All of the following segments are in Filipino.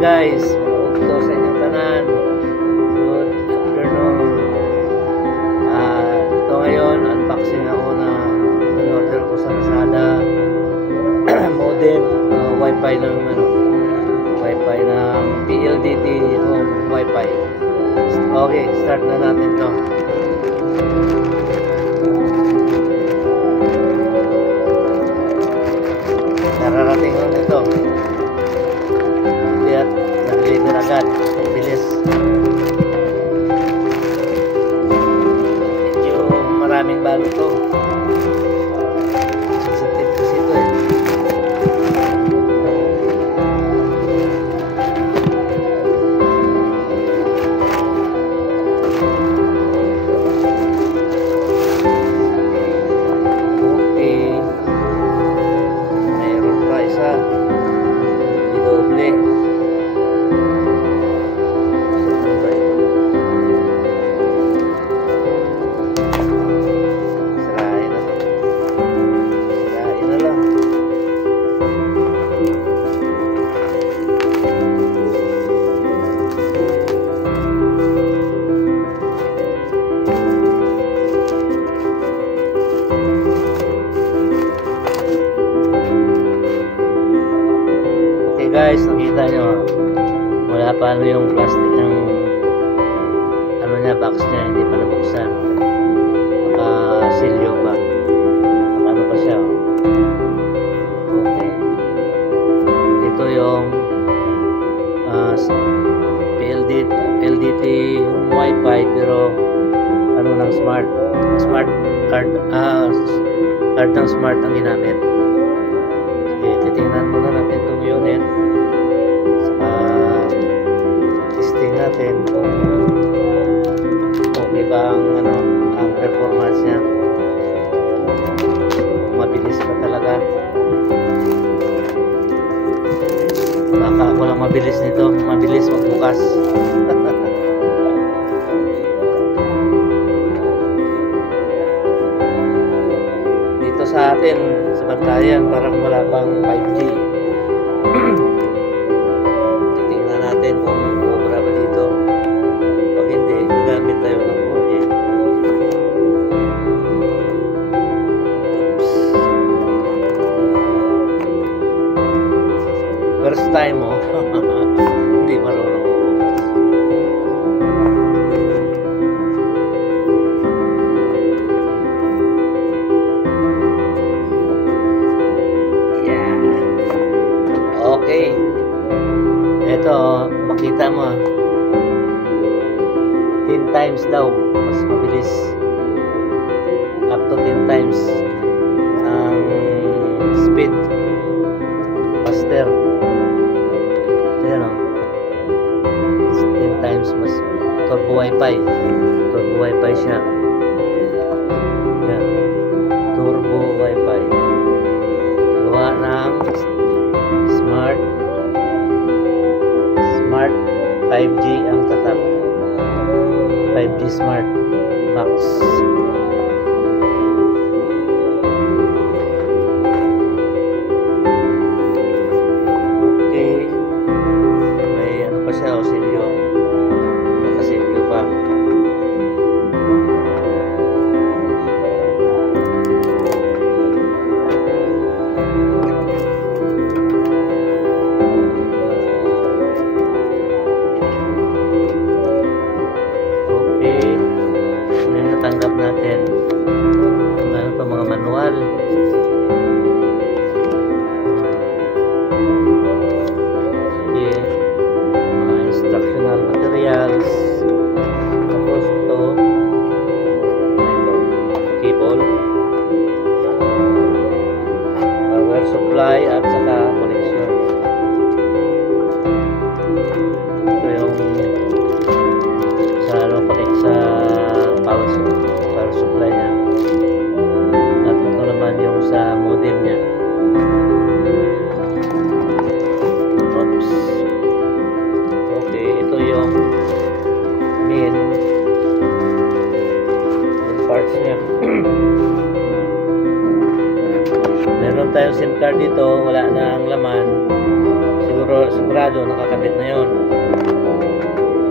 guys, ito sa inyong tanan. Good afternoon. Ito ngayon, unboxing ako na in-order ko sa Lazada. Modem, wifi ng wifi ng PLDT home wifi. Okay, start na natin to. Nararating ko nito. Kaya nag-deliver agad. Bilis. Medyo maraming balo to. Sensitive kasi ito eh. Guys, nakita nyo wala pa yung plastic ng niya, box niya hindi pa nabuksan, silyo pa, ano pa siya. Okay, ito yung PLDT wifi pero ng smart card, card ng smart ang ginamit. Okay, titingnan muna natin itong unit, saka testing natin kung okay ba ang performance niya, mabilis pa talaga. Baka ako lang mabilis nito, mabilis magbukas. Dito sa atin sa bantayan parang wala pang 5G. Titingnan natin kung obra ba dito. Pag hindi, gagamit tayo ng 4G. First time mo, hindi marunong. Okay, ito makita mo 10 times daw mas mabilis, up to 10 times ang speed, faster. Ayan o, 10 times mas turbo wifi siya. Ayan, turbo wifi gawa ng smart 5G ang tatak, 5G Smart Max. Okay, may pa siya, silyo, nakasilyo pa. Tanggap natin pa mga manual. Sige, mga instructional materials. Tapos ito cable, power supply at saka connection. Ito yung connect sa power supply niya, at ito naman yung sa modem niya. Oops. Okay, ito yung main parts niya. Meron tayong SIM card dito, wala na ang laman. Siguro sigurado nakakabit na yun.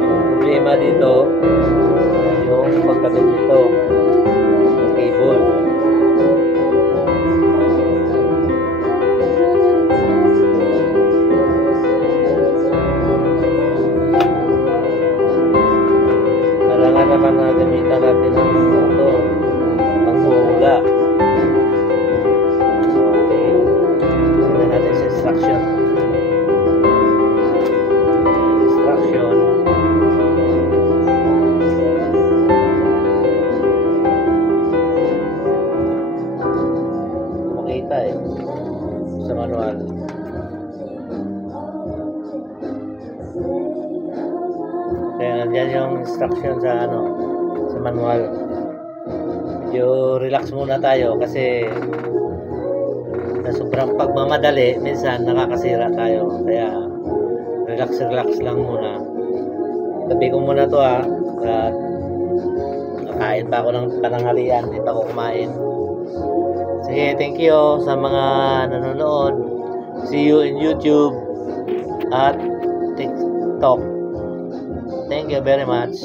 Ang problema dito yung pagkabit nito ng cable. Kailangan naman na gamitan natin ng ito panghuga. Okay, tignan natin sa instruction. Makita sa manual. Kaya nandiyan yung instruction sa sa manual. Medyo relax muna tayo kasi sa sobrang pagmamadali minsan nakakasira tayo, kaya relax lang muna. Tabi ko muna to at kakain pa ako ng pananghalian, hindi pa ako kumain. Sige, thank you sa mga nanonood. See you in YouTube at TikTok. Thank you very much.